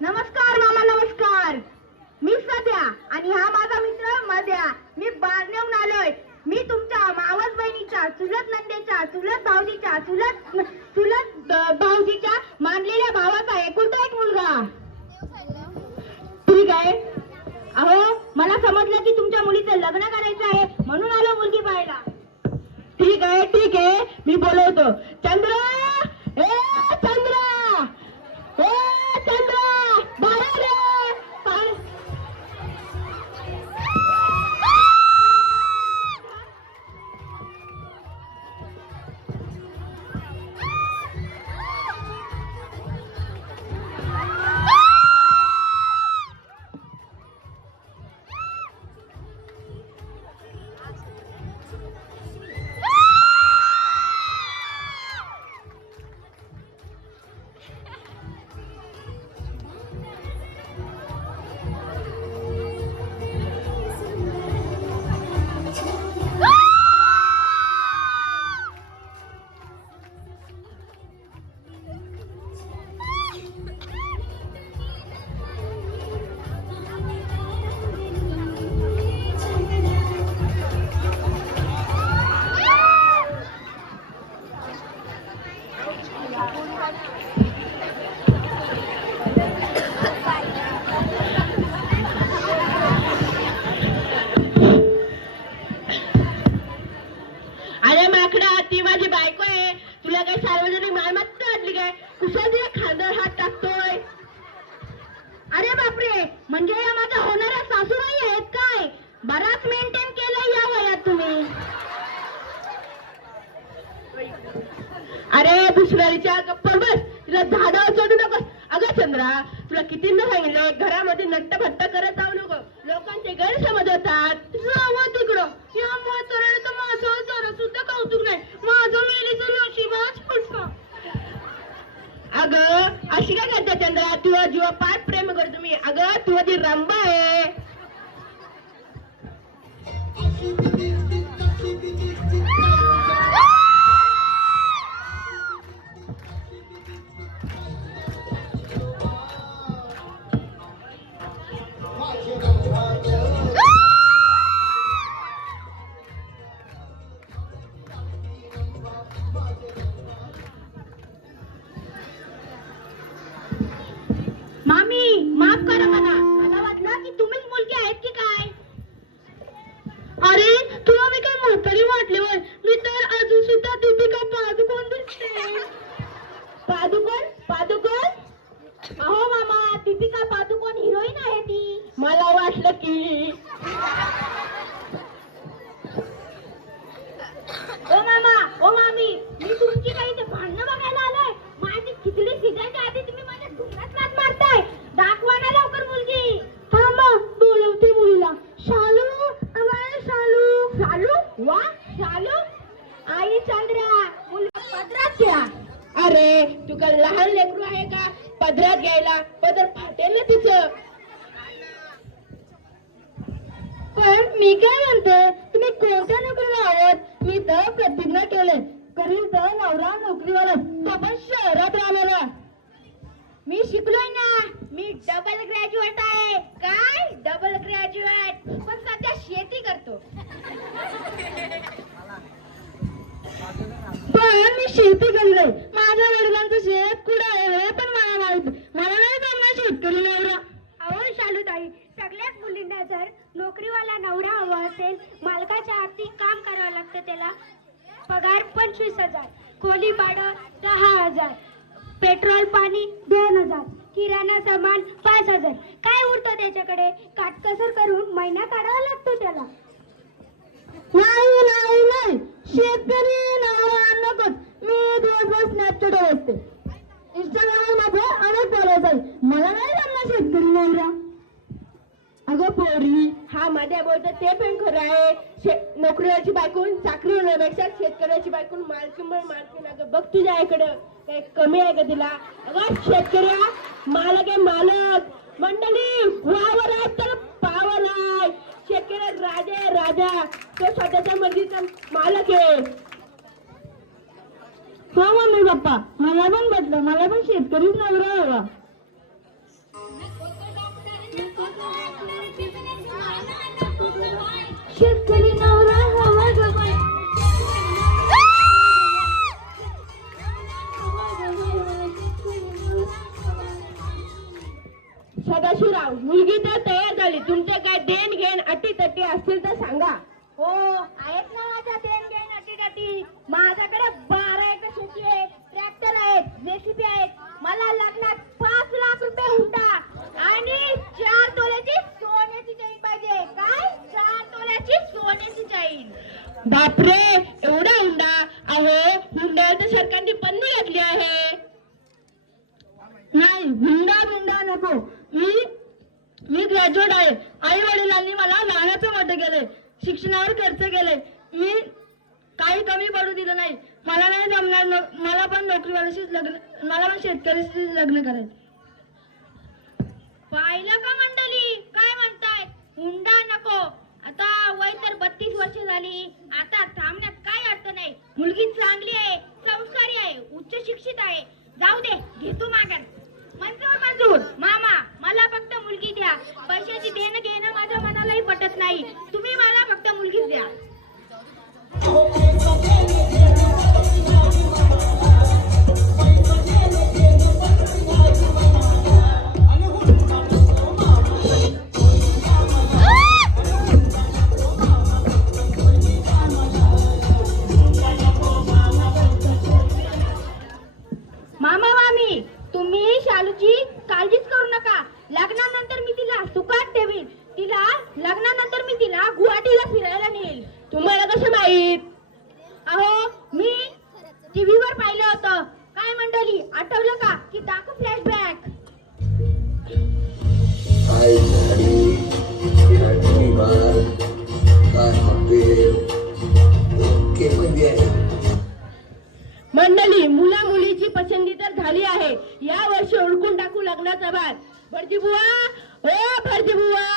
नमस्कार मामा, नमस्कार. मी सध्या आणि हा माझा मित्र मध्या. मी बारनेहून आलोय. मी तुमच्या मावस बहिणीच्या, चुलत नंदेच्या, चुलत भाऊजीच्या, चुलत भाऊजीच्या मानलेल्या भावाचा एकुलता एक मुलगा. ठीक आहे. अहो, मला समजलं की तुमच्या मुलीचं लग्न करायचं आहे, म्हणून आलो मुलगी पाहायला. ठीक आहे, ठीक आहे, मी बोलवतो. चंद्र, ए चंद्र, ए चंद्र, बाहेर ये. अरे माकडा, ती माझी बायको आहे. तुला काही सार्वजनिक मालमत्ता वाटली काय? कुशाच्या खांद्यावर हात टाकतोय. अरे बापरे, म्हणजे या माझ्या होणाऱ्या सासूबाई आहेत काय? बराच मेंटेन केलं या वयात तुम्ही. अरे दुसऱ्याच्या गप्पा बस, तिला झाडावर चढू नकोस. अगं चंद्रा, तुला कितींदा सांगितलंय घरामध्ये नट्टभट्ट करत जाऊ नको, लोकांचे गैरसमज होतात. जावं तिकडं, या म्हाताऱ्याला माझं जरा सुद्धा कौतुक नाही. माझं मेलीचं नशिबाच फुटका. अगं अशी काय करते चंद्रा, तुझ्या जीवा पाठ प्रेम करतो मी. अगं तू ती रंबा आहे. मामी, माफ करा मला. मला वाटलं की तुम्हीच मुलगी आहेत की काय. अरे तुला मी काय म्हातारी वाटले होय? मी तर अजून सुद्धा दीपिका पादुकोण दिसते. पादुकोण? पादुकोण? अहो मामा, दीपिका पादुकोण हिरोईन आहे ती. मला वाटलं की. ओ मामा, ओ मामी, मी तुमची काही ते भांडणं बघायला आलोय. माझी खिचडी शिजायच्या आधी तुम्ही माझ्या धुण्यात लाथ मारताय. दाखवा ना लवकर मुलगी. थांबा, बोलवते मुलीला. शालू, अगं शालू. शालू? वा शालू. आई चंद्रा, मुलगा पदरात घ्या. अरे तू का लहान लेकरू आहे का पदरात घ्यायला? पदर फाटेल ना तिचं. पण मी काय म्हणते, तुम्ही कोणत्या नोकरीला आहोत? मी तर प्रतिज्ञा केले, करील तर नवरा नोकरीवाला, तो पण शहरात राहणारा. मी शिकलोय ना, मी डबल ग्रॅज्युएट आहे. काय डबल ग्रॅज्युएट? पण सध्या शेती करतो. पण मी शेती करलोय. माझ्या वडिलांचं शेत कुठं आहे पण मला माहित. मला नाही जमणार शेतकरी नवरा. अहो शालूताई, सगळ्याच मुलींना जर नोकरीवाला नवरा हवा असेल, मालकाच्या हाती काम करावं लागतं. त्याला पगार 25,000, खोली भाडं 10,000, पेट्रोल पाणी 2,000, किराणा सामान 5,000. काय उरतं त्याच्याकडे? काटकसर करून महिना काढावा लागतो त्याला. नाही नाही नाही, शेतकरी नवरा नकोच. मी दिवसभर स्नॅपचॅट असते, इंस्टाग्रामवर माझे अनेक फॉलोअर्स आहेत. मला नाही जमणार शेतकरी नवरा. अगं पोरी, हा मध्ये बोलतो ते पण खरं आहे. नोकरीची बायकून चाकरी होण्यापेक्षा शेतकऱ्याची बायकून मालकीन. अगं बघ तुझ्या इकडं काही कमी आहे का तिला? अगं शेतकऱ्या मालक आहे, मालक मंडळी. वावर आहे तर पावर आहे. शेतकरी राजा आहे, राजा. तो स्वतःच्या मर्जीचा मालक आहे. हो मम्मी पप्पा, मला पण म्हटलं, मला पण शेतकरीच नवरा हवा. सदाशिवराव, मुलगी तर तयार झाली. तुमचे काय देण घेण अटी तटी असतील तर सांगा. हो आहेत ना माझ्या देण घेण अटी. माझ्याकडे 12 एकर शेती आहे, ट्रॅक्टर आहेत, जेसीबी आहेत. मला लग्नात 5 लाख रुपये हुंडा आणि 4 तोल्याची सोन्याची चैन पाहिजे. काय 4 तोल्याची सोन्याची चैन? बापरे, एवढा हुंडा? अहो, हुंड्यावर तर सरकारने बंदी घातली आहे. नाही, हुंडा नको. मी ग्रॅज्युएट आहे. आई वडिलांनी मला लहानाचं मोठं केलंय, शिक्षणावर खर्च केलंय. मी काही कमी पडू दिलं नाही. मला नाही जमणार. मला पण नोकरीवाल्याशीच लग्न, मला पण शेतकऱ्याशीच लग्न करायचं. पाहिलं का मंडळी काय म्हणतायत? हुंडा नको. आता वय तर 32 वर्ष झाली. आता थांबण्यात काय अर्थ नाही. मुलगी चांगली आहे, संस्कारी आहे, उच्च शिक्षित आहे. जाऊ दे, घेतो मागण. मंजूर मामा, मला फक्त मुलगी द्या. पैशाची देणं घेणं माझ्या मनालाही पटत नाही. तुम्ही मला फक्त मुलगीच द्या. मामा मामी, तुम्ही शालूची काळजीच करू नका. लग्नानंतर मी तिला सुखात ठेवीन. लग्नानंतर मी तिला गुवाहाटीला फिरायला नेईल. तुम्हाला कसं माहित? अहो, मी टीव्हीवर पाहिलं होतं. काय मंडळी, आठवलं का? की दाखव फ्लॅशबॅक. काय झाडी झाडी बार काय हॉटेल ओके मध्ये आहे. मंडळी, मुला मुलीची पसंती तर झाली आहे. या वर्षी ओळखून टाकू लग्नाचा भार. भटजी बुवा, ओ भटजी बुवा,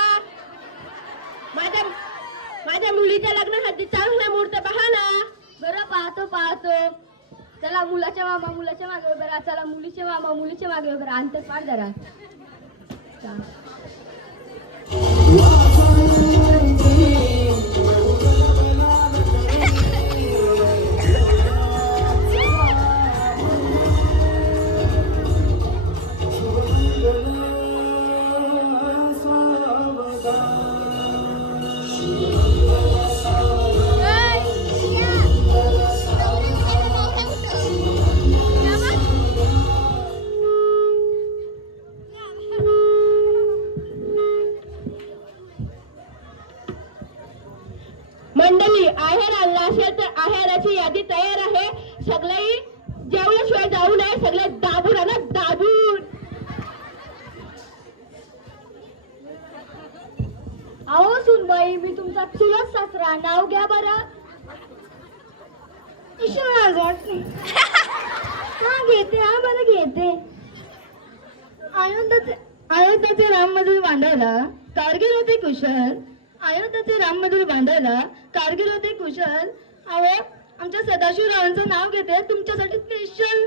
माझ्या मुलीच्या लग्नासाठी चांगला मुहूर्त पहा ना. बरं, पाहतो. चला मुलाच्या मामा मुलाच्या मागे उभे राहा. चला मुलीचे मामा मुलीच्या मागे उभे राहा. अंतर पाड जरा. मंडळी, आहेर आणला असेल तर आहेराची यादी तयार आहे. सगळे जेवल्याशिवाय जाऊ नये. सगळे दाबून आणा, दाबून. अहो सुनबाई, मी तुमचा चुलत सासरा. नाव घ्या बरं. घेते मला घेते. अयोध्याचे राम मंदिर बांधायला कारगिल होते कुशल. अयोध्याचे राम मंदिर बांधायला कारगिल होते कुशल. अहो, आमच्या सदाशिवरावांचं नाव घेते तुमच्यासाठी स्पेशल.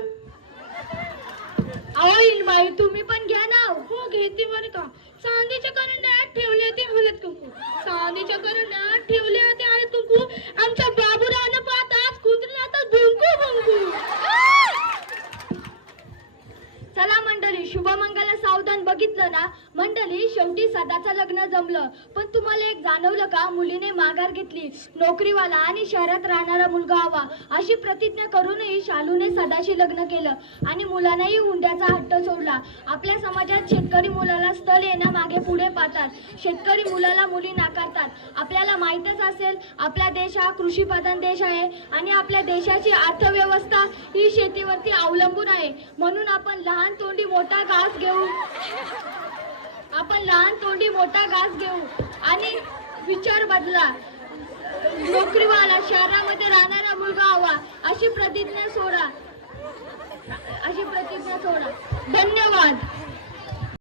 अहो इनबाई, तुम्ही पण घ्या नाव. हो घेते बरं का. चांदीच्या करंड्यात ठेवले होते हळद कुंकू. चांदीच्या करंड्यात ठेवले होते हळद कुंकू. आमच्या बाबूरावनं पाहताच कुत्रीला आता भुंकू भुंकू. चला मंडळी, शुभमंगल सावधान. बघितलं ना मंडळी, शेवटी सदाचं लग्न जमलं. पण तुम्हाला एक जाणवलं का? मुलीने माघार घेतली. नोकरीवाला आणि शहरात राहणारा मुलगा हवा अशी प्रतिज्ञा करूनही शालूने सदाशी लग्न केलं आणि मुलांनाही हुंड्याचा हट्ट सोडला. आपल्या समाजात शेतकरी मुलाला स्थळ येणं मागे पुढे पाहतात. शेतकरी मुलाला मुली नाकारतात. आपल्याला माहीतच असेल, आपला देश हा कृषीप्रधान देश आहे आणि आपल्या देशाची अर्थव्यवस्था ही शेतीवरती अवलंबून आहे. म्हणून आपण लहान तोंडी मोठा घास घेऊ आणि विचार बदला. नोकरीवाला शहरामध्ये राहणारा मुलगा हवा अशी प्रतिज्ञा सोडा. धन्यवाद.